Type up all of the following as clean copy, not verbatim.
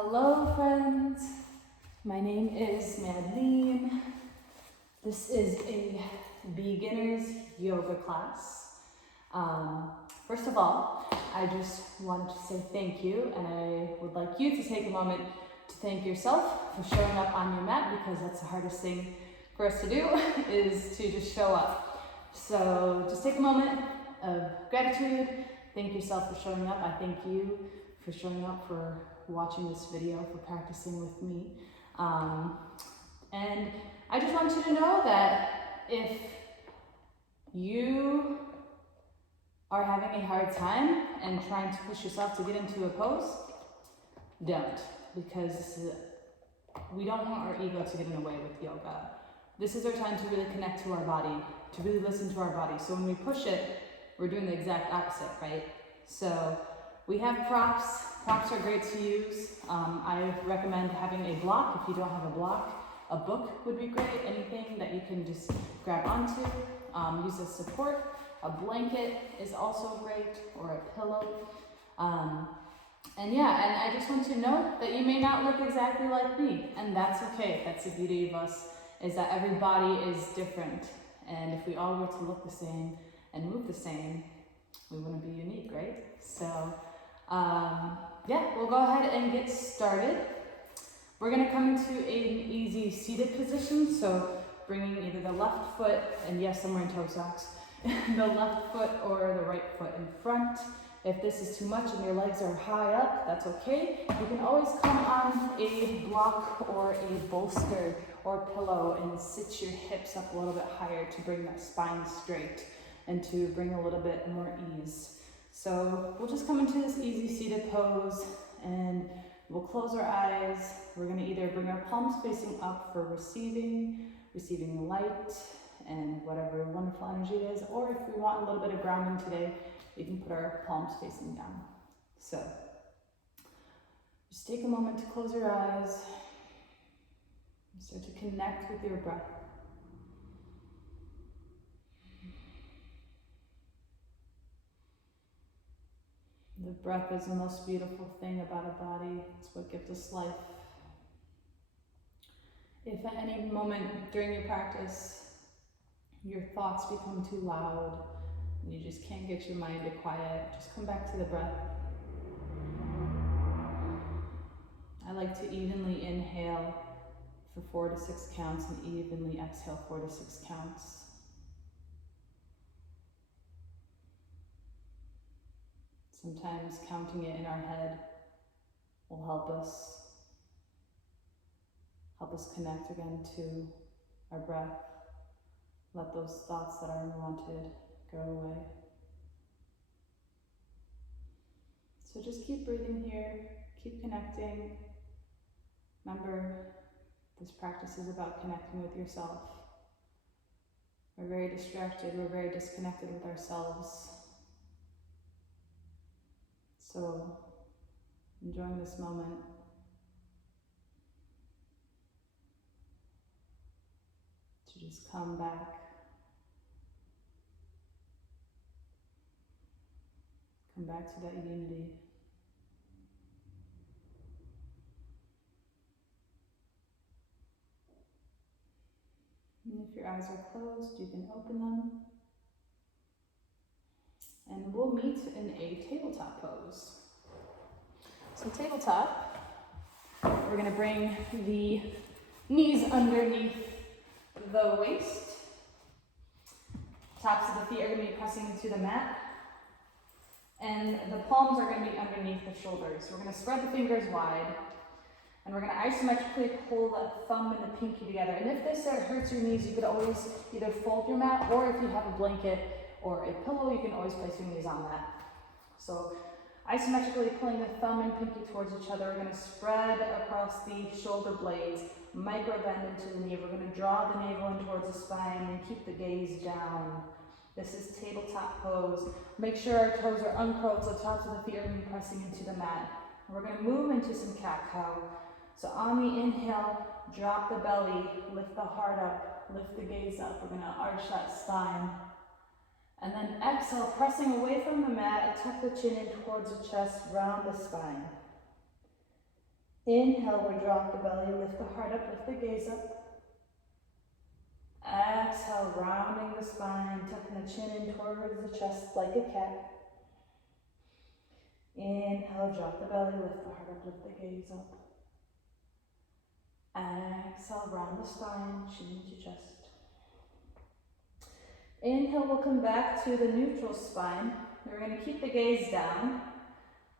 Hello friends, my name is Madeline. This is a beginner's yoga class. First of all, I just wanted to say thank you, and I would like you to take a moment to thank yourself for showing up on your mat, because that's the hardest thing for us to do is to just show up. So just take a moment of gratitude, thank yourself for showing up. I thank you for showing up, for watching this video, for practicing with me. And I just want you to know that if you are having a hard time and trying to push yourself to get into a pose, don't, because we don't want our ego to get in the way with yoga. This is our time to really connect to our body, to really listen to our body. So when we push it, we're doing the exact opposite, right? So we have props. Props are great to use. I recommend having a block. If you don't have a block, a book would be great. Anything that you can just grab onto, use as support. A blanket is also great, or a pillow. And I just want you to know that you may not look exactly like me, and that's okay. That's the beauty of us, is that every body is different. And if we all were to look the same and move the same, we wouldn't be unique, right? So, we'll go ahead and get started. We're gonna come into an easy seated position. So bringing either the left foot, and yes, I'm wearing toe socks, the left foot or the right foot in front. If this is too much and your legs are high up, that's okay. You can always come on a block or a bolster or pillow and sit your hips up a little bit higher to bring that spine straight and to bring a little bit more ease. So we'll just come into this easy seated pose and we'll close our eyes. We're gonna either bring our palms facing up for receiving light and whatever wonderful energy it is, or if we want a little bit of grounding today, we can put our palms facing down. So just take a moment to close your eyes and start to connect with your breath. The breath is the most beautiful thing about a body. It's what gives us life. If at any moment during your practice, your thoughts become too loud and you just can't get your mind to quiet, just come back to the breath. I like to evenly inhale for 4 to 6 counts and evenly exhale 4 to 6 counts. Sometimes counting it in our head will help us connect again to our breath. Let those thoughts that are unwanted go away. So just keep breathing here, keep connecting. Remember, this practice is about connecting with yourself. We're very distracted, we're very disconnected with ourselves. So, enjoying this moment. To just come back. Come back to that unity. And if your eyes are closed, you can open them. And we'll meet in a tabletop pose. So tabletop, we're gonna bring the knees underneath the waist. Tops of the feet are gonna be pressing into the mat. And the palms are gonna be underneath the shoulders. We're gonna spread the fingers wide. And we're gonna isometrically pull the thumb and the pinky together. And if this hurts your knees, you could always either fold your mat, or if you have a blanket or a pillow, you can always place your knees on that. So isometrically pulling the thumb and pinky towards each other, we're gonna spread across the shoulder blades, micro bend into the knee. We're gonna draw the navel in towards the spine and keep the gaze down. This is tabletop pose. Make sure our toes are uncurled, so tops of the feet are gonna be pressing into the mat. We're gonna move into some cat-cow. So on the inhale, drop the belly, lift the heart up, lift the gaze up. We're gonna arch that spine. And then exhale, pressing away from the mat, tuck the chin in towards the chest, round the spine. Inhale, we'll drop the belly, lift the heart up, lift the gaze up. Exhale, rounding the spine, tucking the chin in towards the chest like a cat. Inhale, drop the belly, lift the heart up, lift the gaze up. Exhale, round the spine, chin to chest. Inhale, we'll come back to the neutral spine. We're going to keep the gaze down.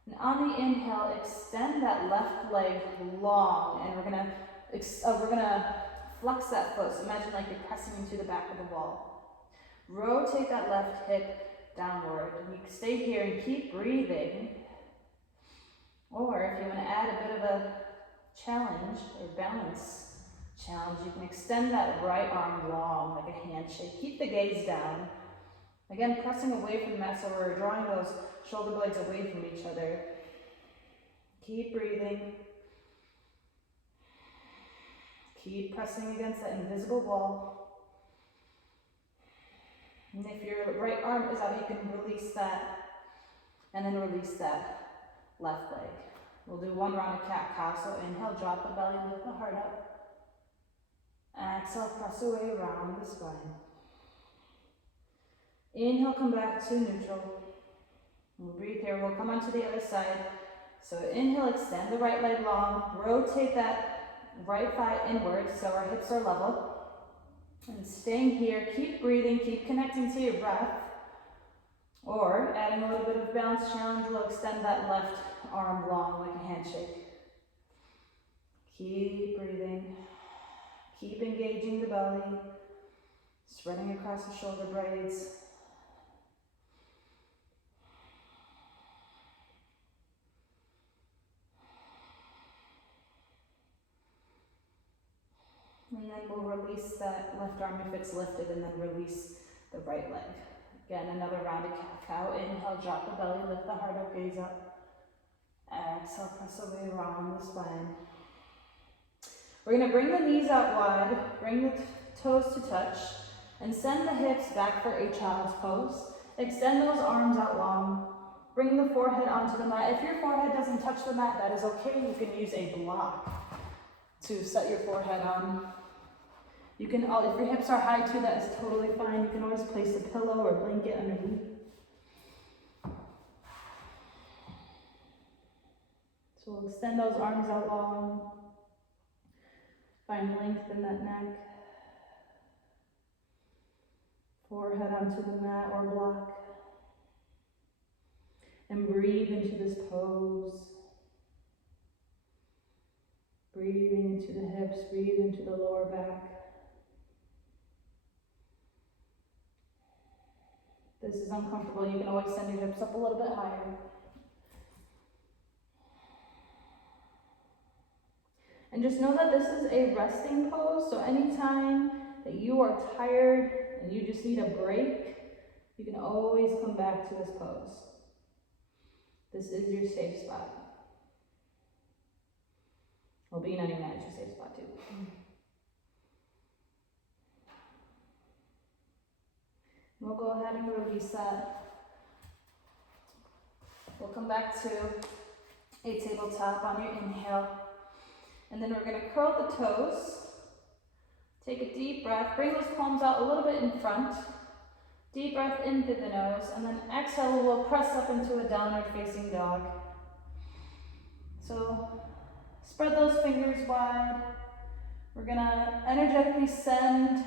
And on the inhale, extend that left leg long, and we're gonna flex that foot. So imagine like you're pressing into the back of the wall. Rotate that left hip downward. And you can stay here and keep breathing. Or if you want to add a bit of a challenge or balance challenge, you can extend that right arm long like a handshake. Keep the gaze down. Again, pressing away from the mat, so we're drawing those shoulder blades away from each other. Keep breathing. Keep pressing against that invisible wall. And if your right arm is out, you can release that, and then release that left leg. We'll do one round of cat-cow, so inhale, drop the belly, lift the heart up. Exhale, press away around the spine. Inhale, come back to neutral. We'll breathe here. We'll come onto the other side. So inhale, extend the right leg long. Rotate that right thigh inward so our hips are level. And staying here, keep breathing, keep connecting to your breath. Or adding a little bit of balance challenge, we'll extend that left arm long like a handshake. Keep breathing. Keep engaging the belly. Spreading across the shoulder blades. And then we'll release that left arm if it's lifted, and then release the right leg. Again, another round of cat-cow. Inhale, drop the belly, lift the heart up, gaze up. Exhale, press away around the spine. We're going to bring the knees out wide, bring the toes to touch, and send the hips back for a child's pose. Extend those arms out long. Bring the forehead onto the mat. If your forehead doesn't touch the mat, that is okay. You can use a block to set your forehead on. You can, if your hips are high too, that is totally fine. You can always place a pillow or blanket underneath. So we'll extend those arms out long. Find length in that neck. Forehead onto the mat or block. And breathe into this pose. Breathing into the hips, breathe into the lower back. If this is uncomfortable, you can always send your hips up a little bit higher. And just know that this is a resting pose, so anytime that you are tired and you just need a break, you can always come back to this pose. This is your safe spot. Well, being on your mat is your safe spot too. We'll go ahead and release that. We'll come back to a tabletop on your inhale. And then we're going to curl the toes. Take a deep breath. Bring those palms out a little bit in front. Deep breath in through the nose. And then exhale, we'll press up into a downward facing dog. So spread those fingers wide. We're going to energetically send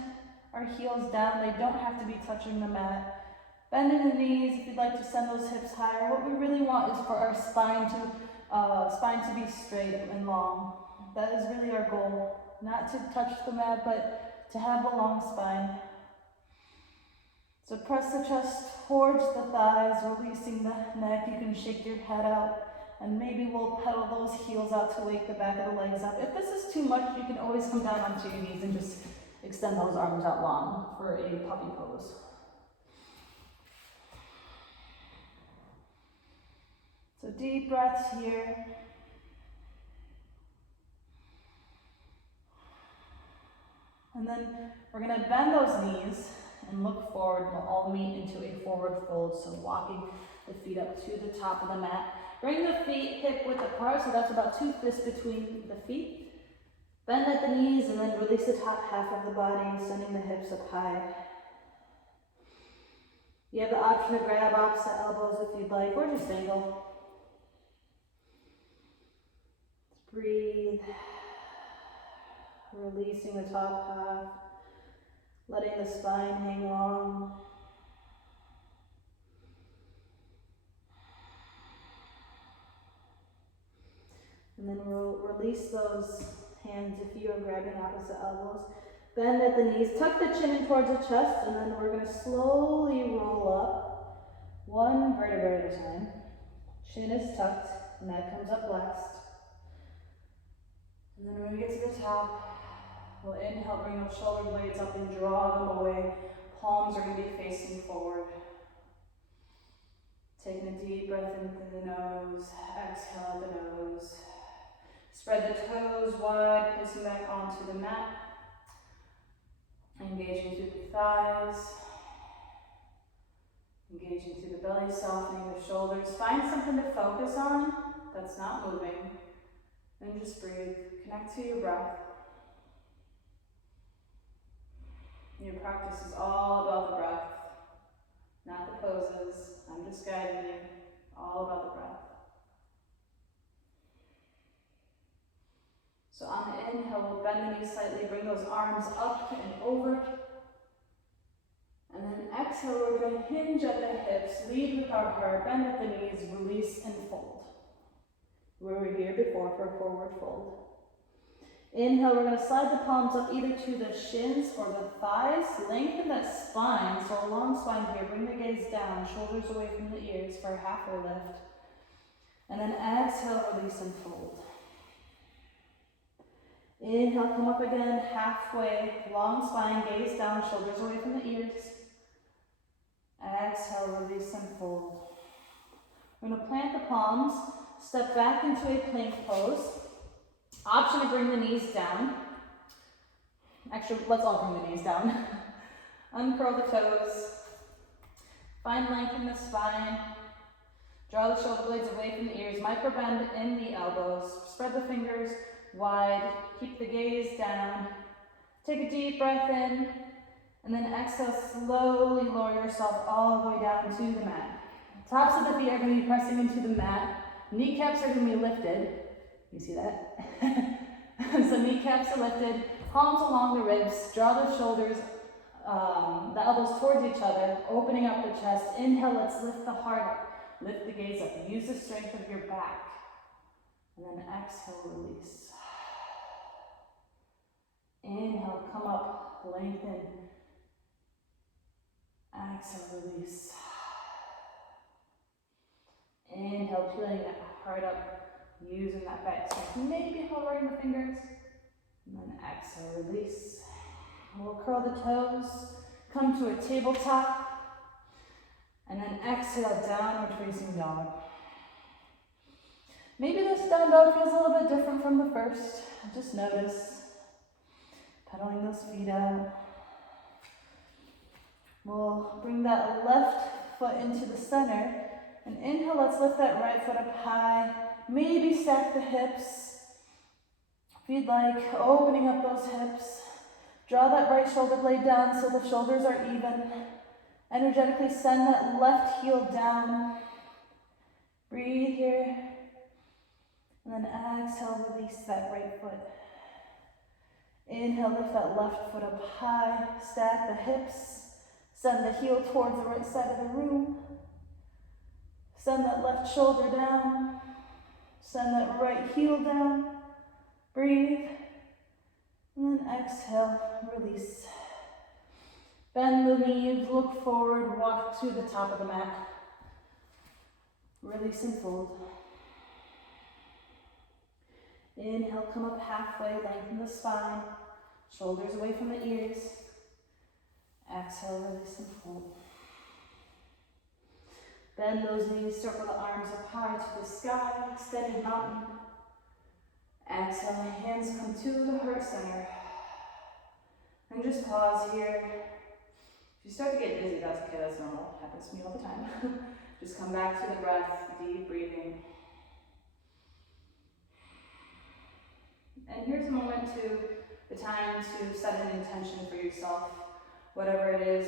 our heels down. They don't have to be touching the mat. Bend in the knees if you'd like to send those hips higher. What we really want is for our spine to be straight and long. That is really our goal. Not to touch the mat, but to have a long spine. So press the chest towards the thighs, releasing the neck. You can shake your head out, and maybe we'll pedal those heels out to wake the back of the legs up. If this is too much, you can always come down onto your knees and just extend those arms out long for a puppy pose. So deep breaths here. And then we're going to bend those knees and look forward. We'll all meet into a forward fold. So walking the feet up to the top of the mat. Bring the feet hip width apart, so that's about 2 fists between the feet. Bend at the knees and then release the top half of the body, sending the hips up high. You have the option to grab opposite elbows if you'd like, or just angle. Just breathe. Releasing the top half, letting the spine hang long. And then we'll release those hands if you are grabbing opposite elbows. Bend at the knees, tuck the chin in towards the chest, and then we're going to slowly roll up, one vertebra at a time. Chin is tucked, neck comes up last. And then when we get to the top, we'll inhale, bring those shoulder blades up and draw them away. Palms are going to be facing forward. Taking a deep breath in through the nose, exhale out the nose. Spread the toes wide, placing back onto the mat. Engaging through the thighs. Engaging through the belly, softening the shoulders. Find something to focus on that's not moving. Then just breathe. Connect to your breath. Your practice is all about the breath, not the poses. I'm just guiding you. All about the breath. So on the inhale, we'll bend the knees slightly, bring those arms up and over. And then exhale, we're going to hinge at the hips, lead with our heart, bend at the knees, release and fold. We were here before for a forward fold. Inhale, we're going to slide the palms up either to the shins or the thighs. Lengthen that spine, so a long spine here. Bring the gaze down, shoulders away from the ears for a halfway lift. And then exhale, release and fold. Inhale, come up again, halfway, long spine, gaze down, shoulders away from the ears. Exhale, release and fold. We're going to plant the palms, step back into a plank pose. Option to bring the knees down. Actually, let's all bring the knees down. Uncurl the toes. Find length in the spine. Draw the shoulder blades away from the ears. Micro bend in the elbows. Spread the fingers wide. Keep the gaze down. Take a deep breath in. And then exhale, slowly lower yourself all the way down to the mat. Tops of the feet are going to be pressing into the mat. Kneecaps are going to be lifted. You see that? So kneecaps are lifted, palms along the ribs, draw the shoulders, the elbows towards each other, opening up the chest. Inhale, let's lift the heart up, lift the gaze up, use the strength of your back. And then exhale, release. Inhale, come up, lengthen. Exhale, release. Inhale, peeling that heart up. Using that back strength, maybe hovering the fingers, and then exhale, release. We'll curl the toes, come to a tabletop, and then exhale, downward facing dog. Maybe this down dog feels a little bit different from the first. Just notice, pedaling those feet out. We'll bring that left foot into the center, and inhale, let's lift that right foot up high. Maybe stack the hips, if you'd like, opening up those hips. Draw that right shoulder blade down so the shoulders are even. Energetically send that left heel down. Breathe here. And then exhale, release that right foot. Inhale, lift that left foot up high. Stack the hips. Send the heel towards the right side of the room. Send that left shoulder down. Send that right heel down. Breathe. And then exhale, release. Bend the knees, look forward, walk to the top of the mat. Release and fold. Inhale, come up halfway, lengthen the spine. Shoulders away from the ears. Exhale, release and fold. Bend those knees, circle the arms up high to the sky, extended mountain. Exhale, hands come to the heart center. And just pause here. If you start to get dizzy, that's okay, that's normal. Happens to me all the time. Just come back to the breath, deep breathing. And here's a moment to, the time to set an intention for yourself. Whatever it is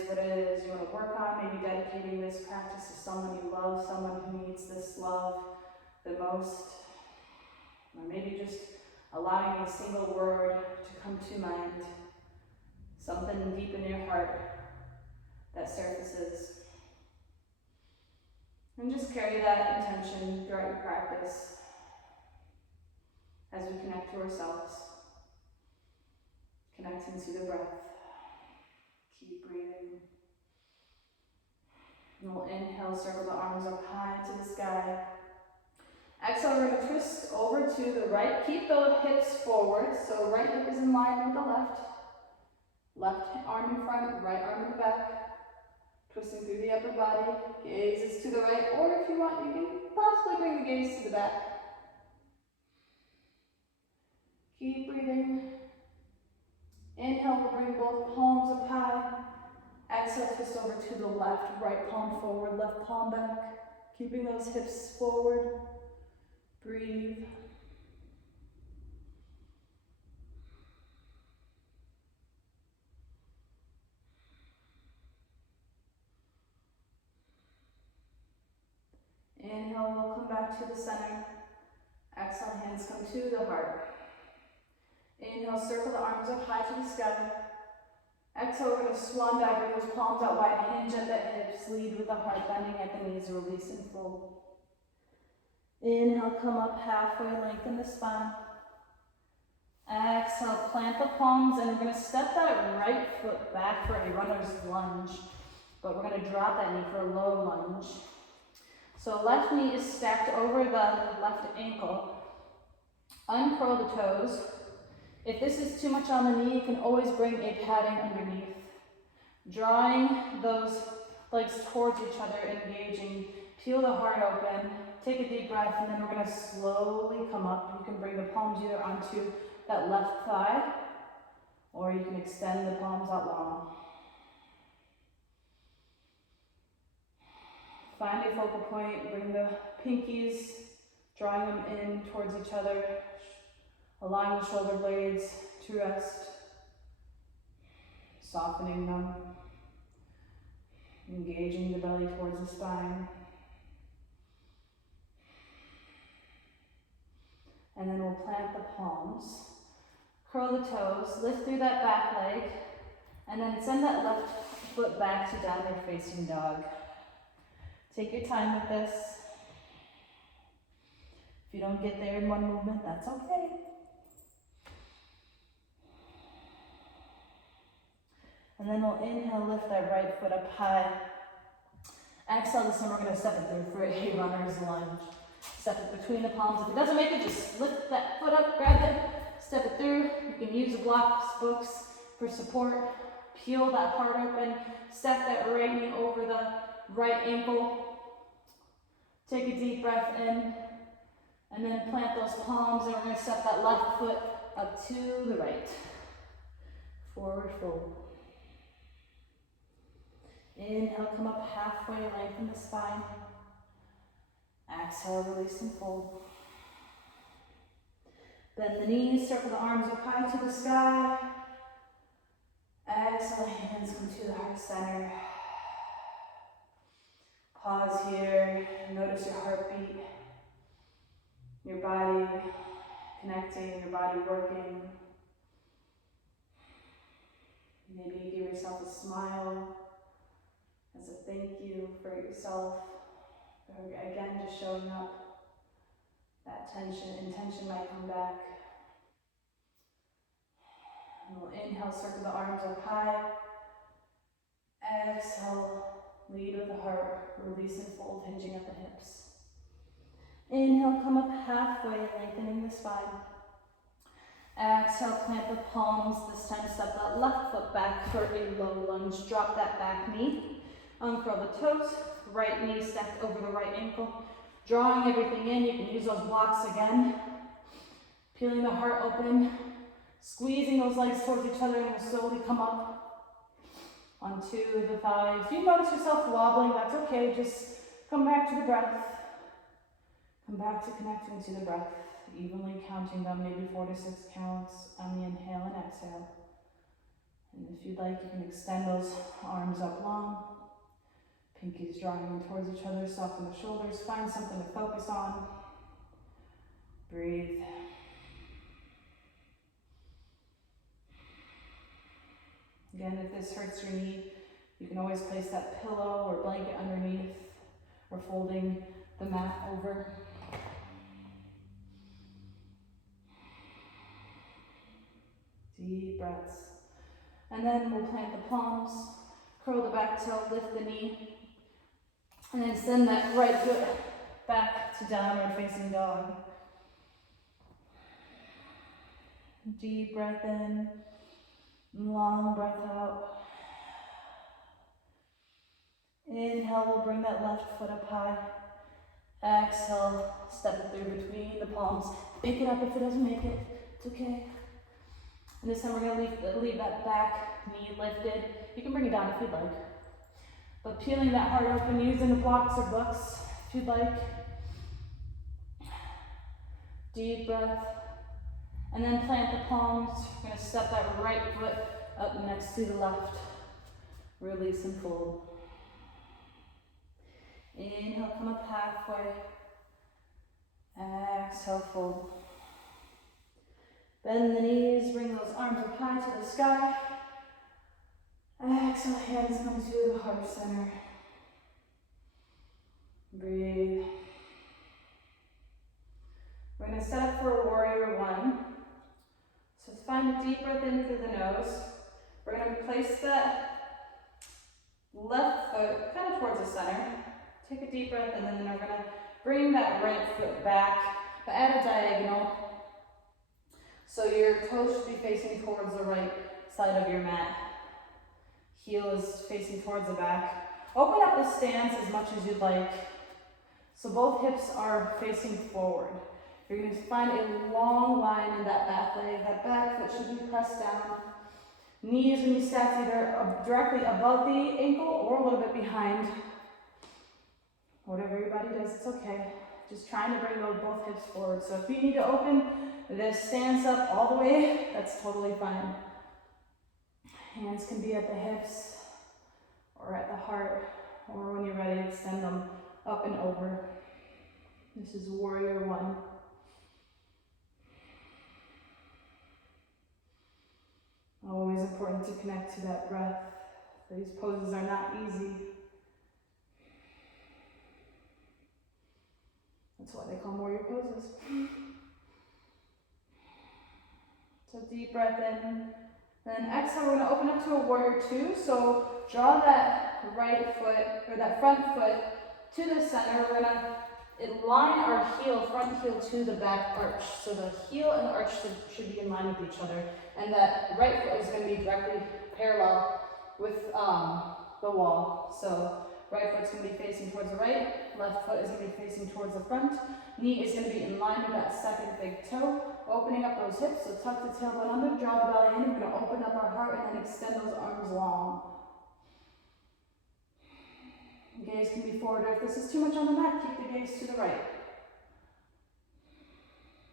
you want to work on, maybe dedicating this practice to someone you love, someone who needs this love the most. Or maybe just allowing a single word to come to mind. Something deep in your heart that surfaces. And just carry that intention throughout your practice as we connect to ourselves, connecting to the breath. Keep breathing. And we'll inhale, circle the arms up high to the sky. Exhale, we're going to twist over to the right. Keep those hips forward, so right hip is in line with the left. Left arm in front, right arm in the back. Twisting through the upper body. Gaze is to the right, or if you want, you can possibly bring the gaze to the back. Keep breathing. Inhale, we'll bring both palms up high. Exhale, twist over to the left. Right palm forward, left palm back. Keeping those hips forward. Breathe. Inhale, we'll come back to the center. Exhale, hands come to the heart. Inhale, circle the arms up high to the sky. Exhale, we're going to swan dive, bring those palms out wide, hinge at the hips, lead with the heart, bending at the knees, release and fold. Inhale, come up halfway, lengthen the spine. Exhale, plant the palms, and we're going to step that right foot back for a runner's lunge, but we're going to drop that knee for a low lunge. So left knee is stacked over the left ankle. Uncurl the toes. If this is too much on the knee, you can always bring a padding underneath. Drawing those legs towards each other, engaging. Peel the heart open. Take a deep breath, and then we're going to slowly come up. You can bring the palms either onto that left thigh, or you can extend the palms out long. Find a focal point, bring the pinkies, drawing them in towards each other, allowing the shoulder blades to rest, softening them, engaging the belly towards the spine. And then we'll plant the palms, curl the toes, lift through that back leg, and then send that left foot back to downward facing dog. Take your time with this. If you don't get there in one movement, that's okay. And then we'll inhale, lift that right foot up high. Exhale, this one we're going to step it through for a runner's lunge. Step it between the palms. If it doesn't make it, just lift that foot up, grab it, step it through. You can use the blocks, books for support. Peel that heart open. Step that right knee over the right ankle. Take a deep breath in, and then plant those palms, and we're going to step that left foot up to the right. Forward fold. Inhale, come up halfway, lengthen the spine. Exhale, release and fold. Bend the knees, circle the arms up high to the sky. Exhale, hands come to the heart center. Pause here, notice your heartbeat, your body connecting, your body working. Maybe give yourself a smile as a thank you for yourself. Or again, just showing up. That intention might come back. And we'll inhale, circle the arms up high. Exhale. Lead with the heart, release and fold, hinging at the hips. Inhale, come up halfway, lengthening the spine. Exhale, plant the palms. This time, step that left foot back for a low lunge. Drop that back knee. Uncurl the toes. Right knee stacked over the right ankle. Drawing everything in. You can use those blocks again. Peeling the heart open. Squeezing those legs towards each other, and we'll slowly come up onto the thighs. If you notice yourself wobbling, that's okay. Just come back to the breath. Come back to connecting to the breath. evenly counting them, maybe 4 to 6 counts on the inhale and exhale. And if you'd like, you can extend those arms up long. Pinkies drawing in towards each other, soften the shoulders, find something to focus on. Breathe. Again, if this hurts your knee, you can always place that pillow or blanket underneath or folding the mat over. Deep breaths. And then we'll plant the palms, curl the back toe, lift the knee, and then send that right foot back to downward facing dog. Deep breath in, long breath out. Inhale, we'll bring that left foot up high. Exhale, step it through between the palms. Pick it up if it doesn't make it, it's okay. And this time we're gonna leave that back knee lifted. You can bring it down if you'd like. But peeling that heart open, using the blocks or books if you'd like. Deep breath. And then plant the palms. We're gonna step that right foot up next to the left. Release and fold. Inhale, come up halfway. Exhale, fold. Bend the knees, bring those arms up high to the sky. Exhale, hands come to the heart center. Breathe. We're going to set up for a warrior one. So find a deep breath in through the nose. We're going to place that left foot kind of towards the center. Take a deep breath, and then we're going to bring that right foot back, but at a diagonal. So your toes should be facing towards the right side of your mat. Heel is facing towards the back. Open up the stance as much as you'd like. So both hips are facing forward. You're going to find a long line in that back leg. That back foot should be pressed down. Knees when you stack either directly above the ankle or a little bit behind. Whatever your body does, it's okay. Just trying to bring both hips forward. So if you need to open this stance up all the way, that's totally fine. Hands can be at the hips or at the heart, or when you're ready, extend them up and over. This is warrior one. Always important to connect to that breath. These poses are not easy. That's why they call them warrior poses. So deep breath in. Then exhale, we're going to open up to a warrior two. So draw that right foot, or that front foot to the center. We're going to align our heel, front heel to the back arch. So the heel and the arch should be in line with each other. And that right foot is going to be directly parallel with the wall. So right foot's going to be facing towards the right, left foot is going to be facing towards the front. Knee is going to be in line with that second big toe. Opening up those hips, so tuck the tailbone under, draw the belly in. We're going to open up our heart and then extend those arms long. Gaze can be forward. If this is too much on the mat, keep the gaze to the right.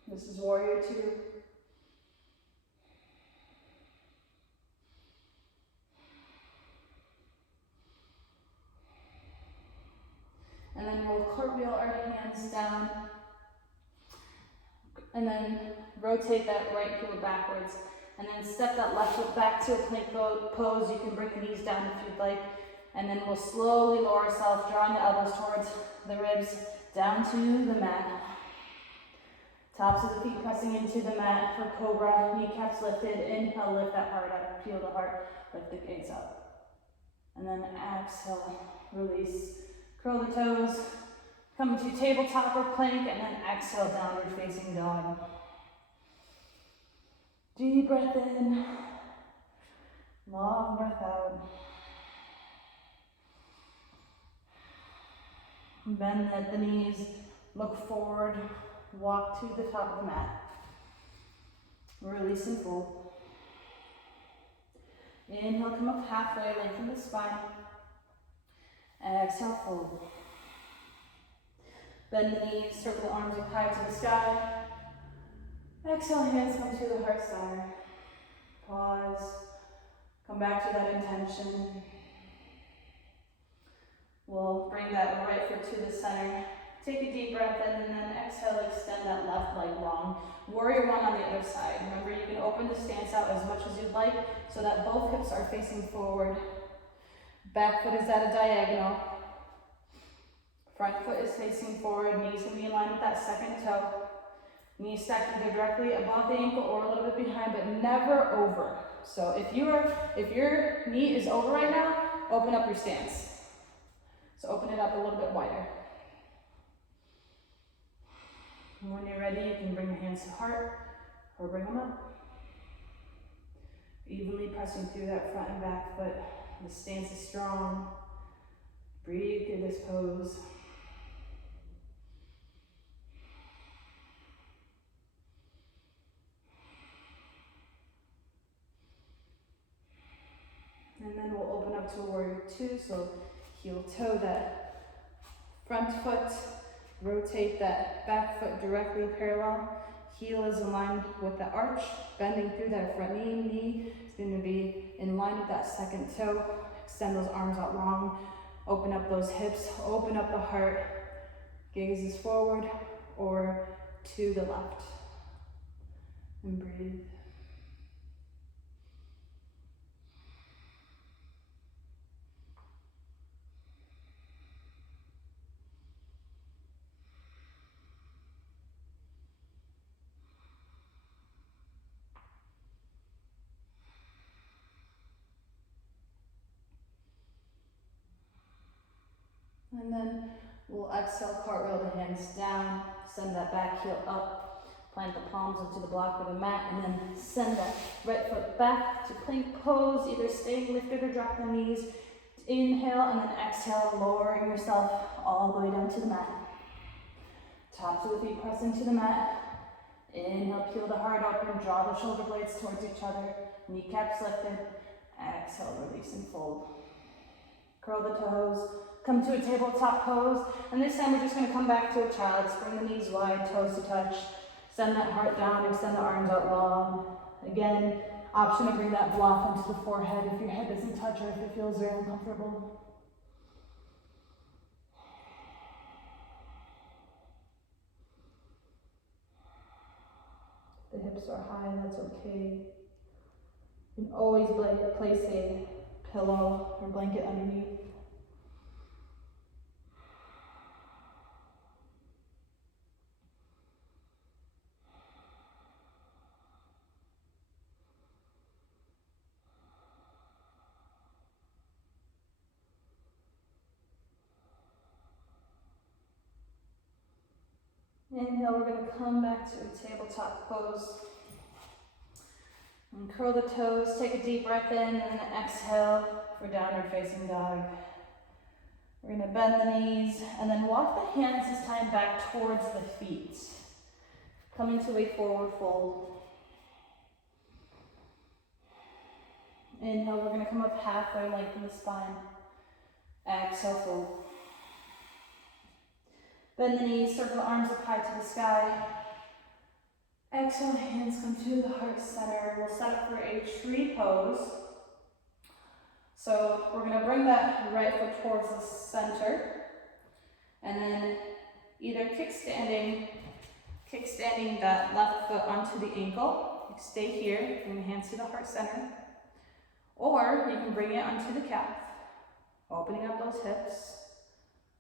This is warrior two. And then we'll cartwheel our hands down. And then rotate that right heel backwards. And then step that left foot back to a plank pose. You can bring the knees down if you'd like. And then we'll slowly lower ourselves, drawing the elbows towards the ribs, down to the mat. Tops of the feet pressing into the mat for cobra. Kneecaps lifted. Inhale, lift that heart up. Peel the heart. Lift the gaze up. And then exhale, release. Curl the toes. Come to tabletop or plank, and then exhale, downward facing dog. Deep breath in. Long breath out. Bend at the knees. Look forward. Walk to the top of the mat. Release and fold. Inhale, come up halfway, lengthen the spine. Exhale, fold. Bend the knees, circle the arms up high to the sky. Exhale, hands come to the heart center. Pause. Come back to that intention. We'll bring that right foot to the center. Take a deep breath in and then exhale, extend that left leg long. Warrior one on the other side. Remember, you can open the stance out as much as you'd like so that both hips are facing forward. Back foot is at a diagonal. Front foot is facing forward. Knees can be in line with that second toe. Knees stacked either directly above the ankle or a little bit behind, but never over. So if your knee is over right now, open up your stance. So open it up a little bit wider. And when you're ready, you can bring your hands to heart or bring them up. Evenly pressing through that front and back foot. The stance is strong. Breathe through this pose. And then we'll open up to a warrior two. So heel toe that front foot. Rotate that back foot directly parallel. Heel is in line with the arch, bending through that front knee. Knee is going to be in line with that second toe. Extend those arms out long. Open up those hips. Open up the heart. Gaze is forward or to the left. And breathe. And then we'll exhale, cartwheel the hands down, send that back heel up, plant the palms into the block of the mat, and then send that right foot back to plank pose, either staying lifted or drop the knees. Inhale and then exhale, lowering yourself all the way down to the mat. Tops of the feet press into the mat. Inhale, peel the heart open, draw the shoulder blades towards each other, kneecaps lifted. Exhale, release and fold. Curl the toes. Come to a tabletop pose, and this time we're just going to come back to a child's. Bring the knees wide, toes to touch. Send that heart down, extend the arms out long. Again, option to bring that bluff into the forehead if your head doesn't touch or if it feels very uncomfortable. The hips are high, that's okay. You can always place a pillow or blanket underneath. Inhale, we're going to come back to a tabletop pose. And curl the toes, take a deep breath in, and then exhale for downward facing dog. We're going to bend the knees, and then walk the hands this time back towards the feet. Coming to a forward fold. Inhale, we're going to come up halfway, lengthen the spine. Exhale, fold. Bend the knees, circle the arms up high to the sky. Exhale, hands come to the heart center. We'll set up for a tree pose. So we're going to bring that right foot towards the center. And then either kickstanding that left foot onto the ankle. Stay here, bring the hands to the heart center. Or you can bring it onto the calf, opening up those hips.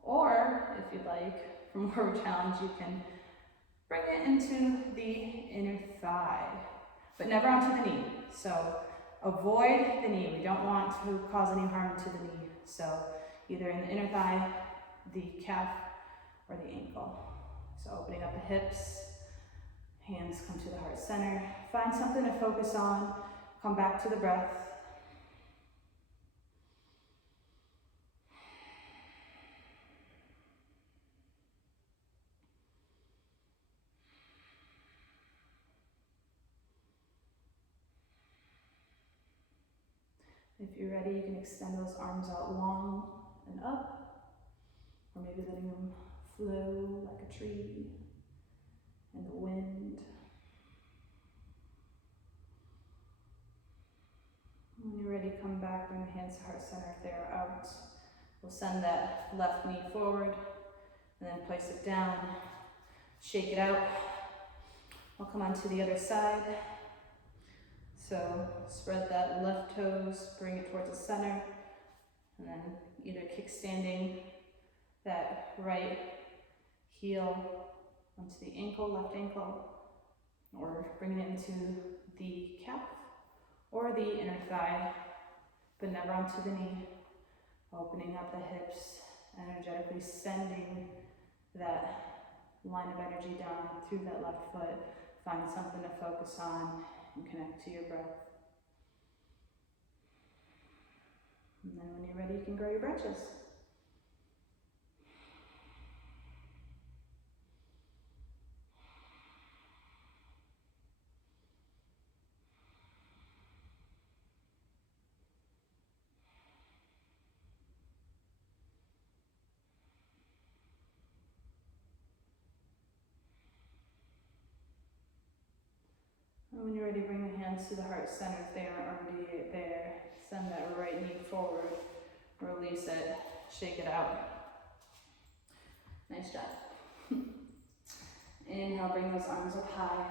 Or, if you'd like, for more of a challenge, you can bring it into the inner thigh, but never onto the knee. So avoid the knee. We don't want to cause any harm to the knee. So either in the inner thigh, the calf, or the ankle. So opening up the hips, hands come to the heart center. Find something to focus on. Come back to the breath. If you're ready, you can extend those arms out long and up, or maybe letting them flow like a tree in the wind. back, bring the hands to heart center if they are out. We'll send that left knee forward and then place it down. Shake it out. We'll come onto the other side. So spread that left toes, bring it towards the center, and then either kickstanding that right heel onto the ankle, left ankle, or bringing it into the calf or the inner thigh, but never onto the knee. Opening up the hips, energetically sending that line of energy down through that left foot. Find something to focus on and connect to your breath. And then when you're ready, you can grow your branches. And when you're ready, bring the hands to the heart center if they aren't already there. Send that right knee forward, release it, shake it out. Nice job. Inhale, bring those arms up high.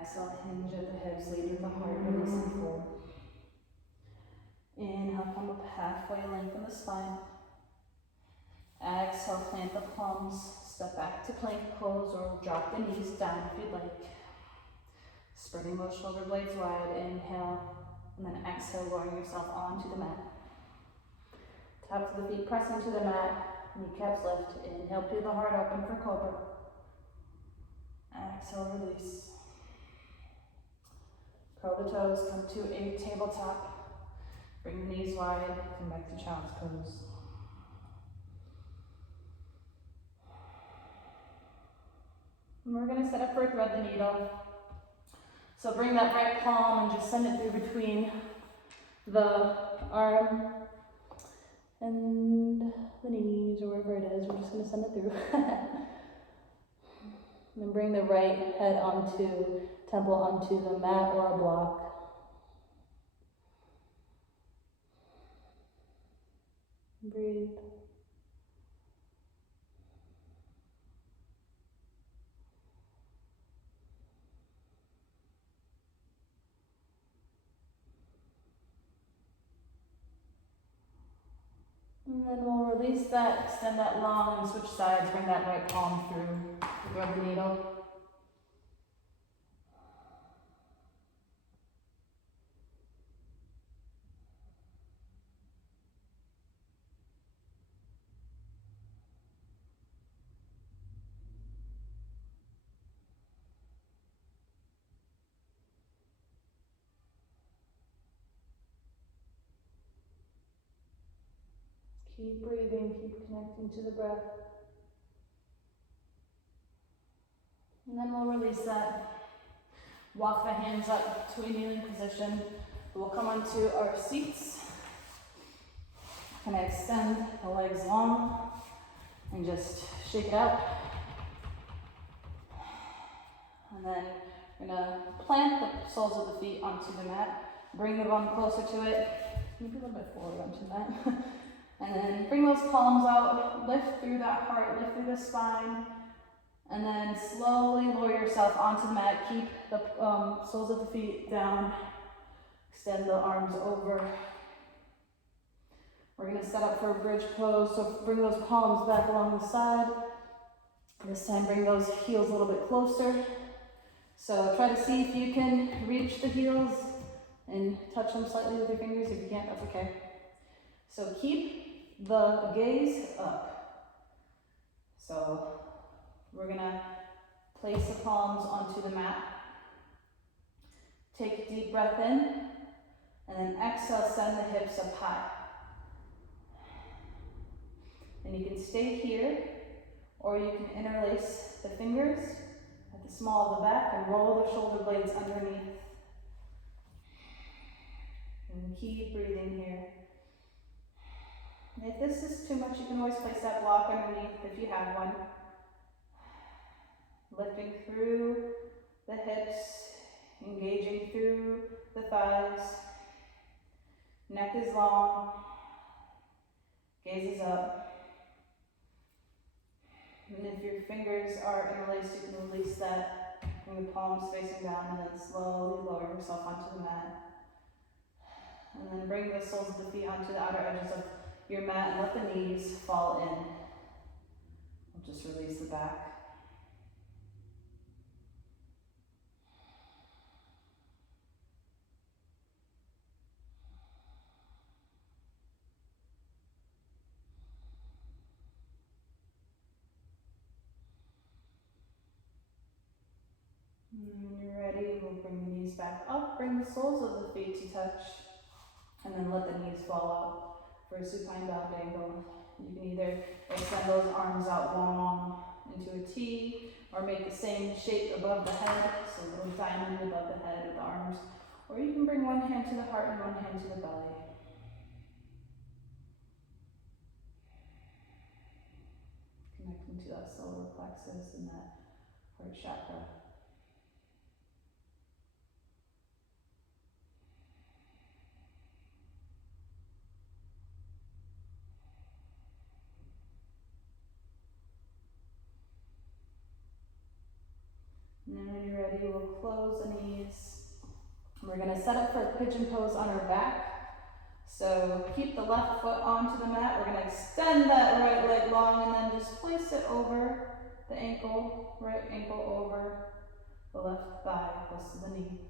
Exhale, hinge at the hips, lead with the heart, releasing forward. Inhale, come up halfway, lengthen the spine. Exhale, plant the palms, step back to plank pose or drop the knees down if you'd like. Spreading those shoulder blades wide, inhale, and then exhale, lowering yourself onto the mat. Tops of the feet press into the mat, kneecaps lift. Inhale, peel the heart open for cobra. Exhale, release. Curl the toes, come to a tabletop. Bring the knees wide, come back to child's pose. And we're going to set up for a thread the needle. So bring that right palm and just send it through between the arm and the knees or wherever it is. We're just going to send it through. And then bring the right head temple onto the mat or a block. Breathe. And then we'll release that, extend that long and switch sides, bring that right palm through, thread the needle. Keep breathing, keep connecting to the breath. And then we'll release that. Walk the hands up to a kneeling position. We'll come onto our seats. Kind of extend the legs long and just shake it out. And then we're gonna plant the soles of the feet onto the mat. Bring the bum closer to it. Maybe a little bit forward onto that. And then bring those palms out, lift through that heart, lift through the spine, and then slowly lower yourself onto the mat. Keep the soles of the feet down, extend the arms over. We're gonna set up for a bridge pose, so bring those palms back along the side. This time bring those heels a little bit closer. So try to see if you can reach the heels and touch them slightly with your fingers. If you can't, that's okay. So keep the gaze up. So we're gonna place the palms onto the mat. Take a deep breath in, and then exhale, send the hips up high. And you can stay here, or you can interlace the fingers at the small of the back and roll the shoulder blades underneath. And keep breathing here. If this is too much, you can always place that block underneath if you have one. Lifting through the hips, engaging through the thighs. Neck is long, gaze is up. And if your fingers are interlaced, you can release that. Bring the palms facing down and then slowly lower yourself onto the mat. And then bring the soles of the feet onto the outer edges of your mat and let the knees fall in. We'll just release the back. And when you're ready, we'll bring the knees back up, bring the soles of the feet to touch, and then let the knees fall out for a supine bound angle. You can either extend those arms out long into a T, or make the same shape above the head, so a little diamond above the head with the arms, or you can bring one hand to the heart and one hand to the belly. Connecting to that solar plexus and that heart chakra. And then when you're ready, we'll close the knees. We're going to set up for a pigeon pose on our back. So keep the left foot onto the mat. We're going to extend that right leg long and then just place it over the ankle, right ankle over the left thigh, close to the knee.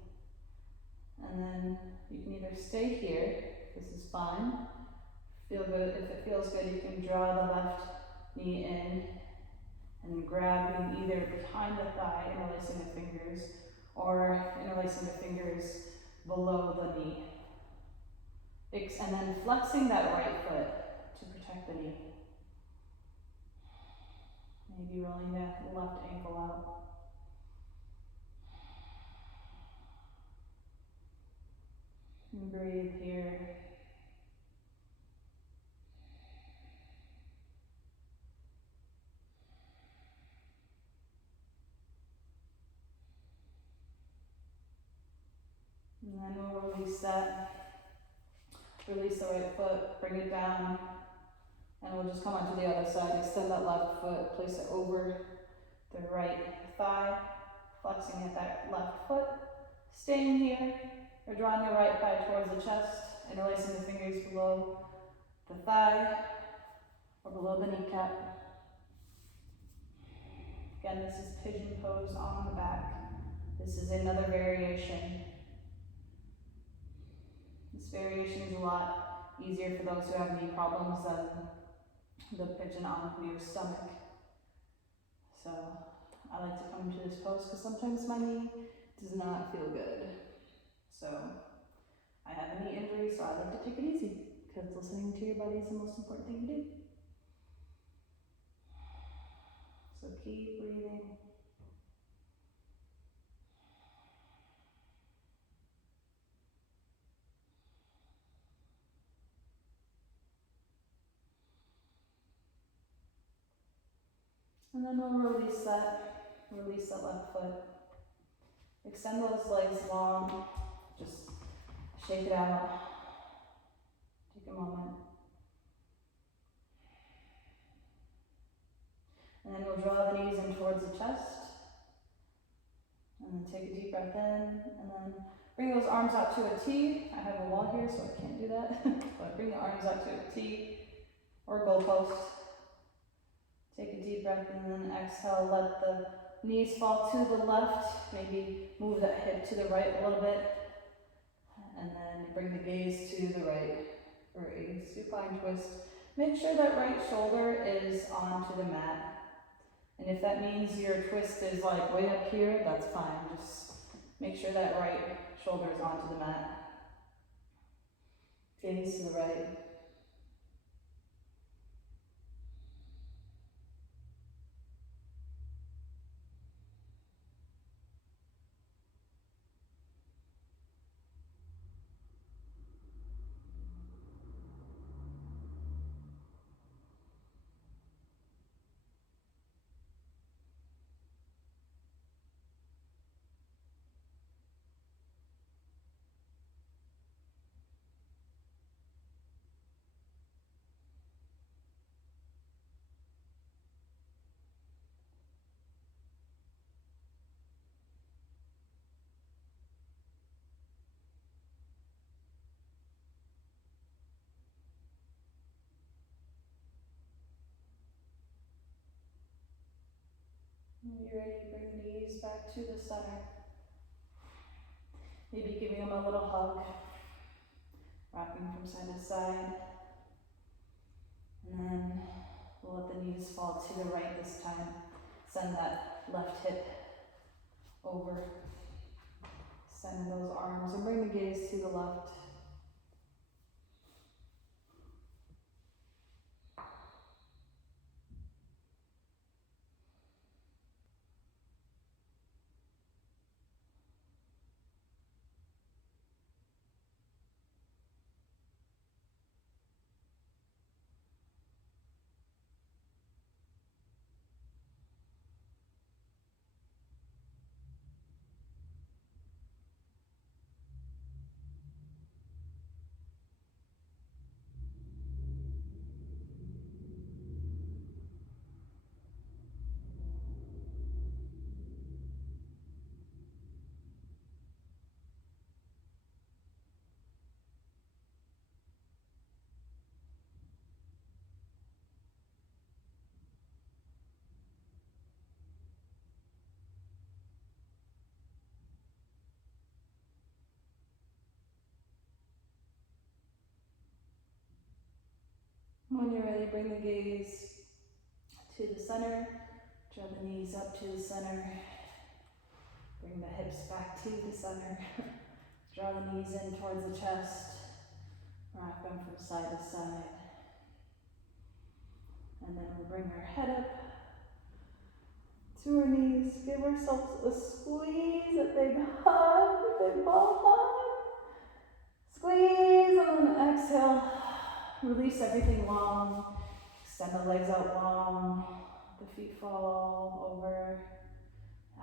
And then you can either stay here, this is fine. Feel good. If it feels good, you can draw the left knee in and grabbing either behind the thigh, interlacing the fingers, or interlacing the fingers below the knee. And then flexing that right foot to protect the knee. Maybe rolling that left ankle out. And breathe here. And then we'll release that. Release the right foot, bring it down, and we'll just come onto the other side. Extend that left foot, place it over the right thigh, flexing at that left foot. Staying here, or drawing your right thigh towards the chest, interlacing the fingers below the thigh, or below the kneecap. Again, this is pigeon pose on the back. This is another variation. This variation is a lot easier for those who have knee problems than the pigeon on your stomach. So I like to come into this pose because sometimes my knee does not feel good. So I have a knee injury, so I like to take it easy because listening to your body is the most important thing to do. So keep breathing. And then we'll release that left foot. Extend those legs long, just shake it out. Take a moment. And then we'll draw the knees in towards the chest. And then take a deep breath in, and then bring those arms out to a T. I have a wall here, so I can't do that. But bring the arms out to a T or goalpost. Take a deep breath and then exhale. Let the knees fall to the left. Maybe move that hip to the right a little bit. And then bring the gaze to the right for a supine twist. Make sure that right shoulder is onto the mat. And if that means your twist is like way up here, that's fine. Just make sure that right shoulder is onto the mat. Gaze to the right. When you're ready, bring the knees back to the center. Maybe giving them a little hug, rocking from side to side. And then we'll let the knees fall to the right this time. Send that left hip over. Send those arms and bring the gaze to the left. When you're ready, bring the gaze to the center. Draw the knees up to the center. Bring the hips back to the center. Draw the knees in towards the chest. Rock them from side to side. And then we'll bring our head up to our knees. Give ourselves a squeeze, a big hug, a big ball hug. Squeeze, and then exhale. Release everything long. Extend the legs out long. The feet fall over,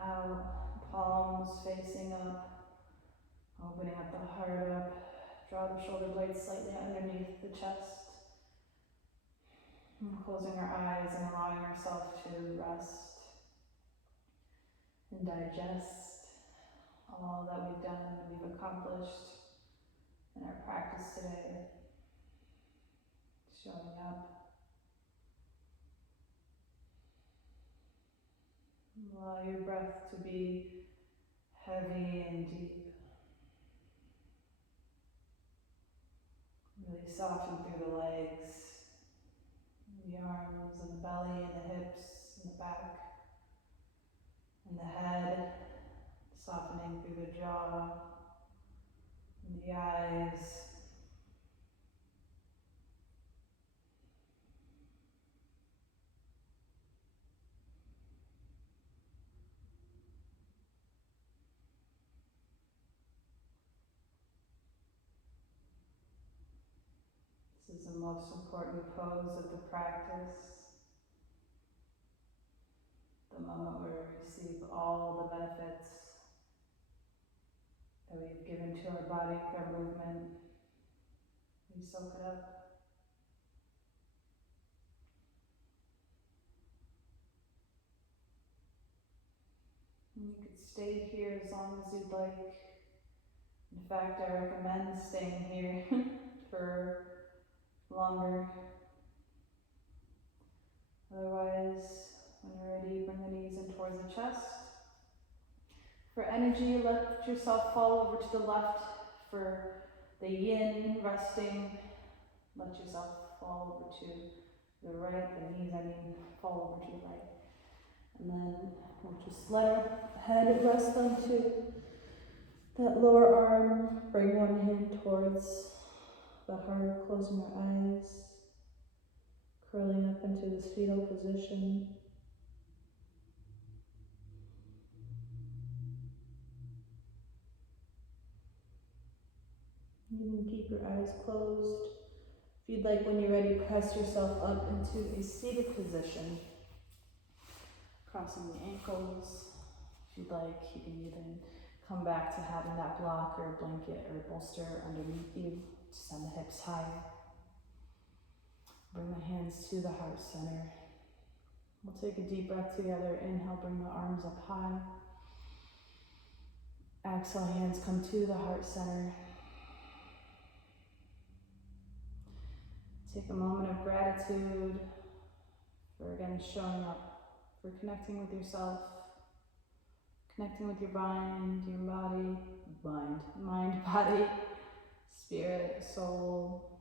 out. Palms facing up. Opening up the heart up. Draw the shoulder blades slightly underneath the chest. And closing our eyes and allowing ourselves to rest and digest all that we've done and we've accomplished in our practice today. Showing up. Allow your breath to be heavy and deep. Really soften through the legs, the arms and the belly and the hips and the back and the head, softening through the jaw and the eyes. This is the most important pose of the practice. The moment where we receive all the benefits that we've given to our body with our movement. We soak it up. And you could stay here as long as you'd like. In fact, I recommend staying here for longer. Otherwise, when you're ready, bring the knees in towards the chest. For energy, let yourself fall over to the left. For the yin, resting, let yourself fall over to the right. The knees, fall over to the right. And then we'll just let our head rest onto that lower arm. Bring one hand towards the heart, closing our eyes. Curling up into this fetal position. You can keep your eyes closed. If you'd like, when you're ready, press yourself up into a seated position. Crossing the ankles. If you'd like, you can even come back to having that block or blanket or bolster underneath you. Send the hips higher. Bring the hands to the heart center. We'll take a deep breath together. Inhale, bring the arms up high. Exhale, hands come to the heart center. Take a moment of gratitude for again showing up, for connecting with yourself, Connecting with your mind, your body, mind, body, spirit, soul.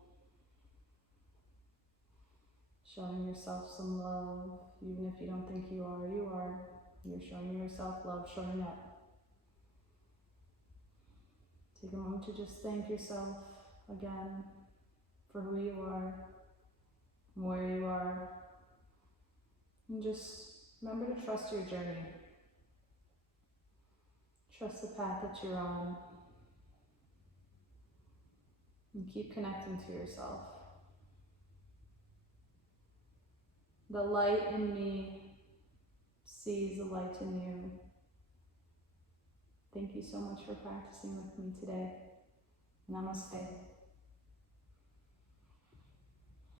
Showing yourself some love, even if you don't think you are, you are. You're showing yourself love, showing up. Take a moment to just thank yourself again for who you are, where you are, and just remember to trust your journey. Trust the path that you're on, and keep connecting to yourself. The light in me sees the light in you. Thank you so much for practicing with me today. Namaste.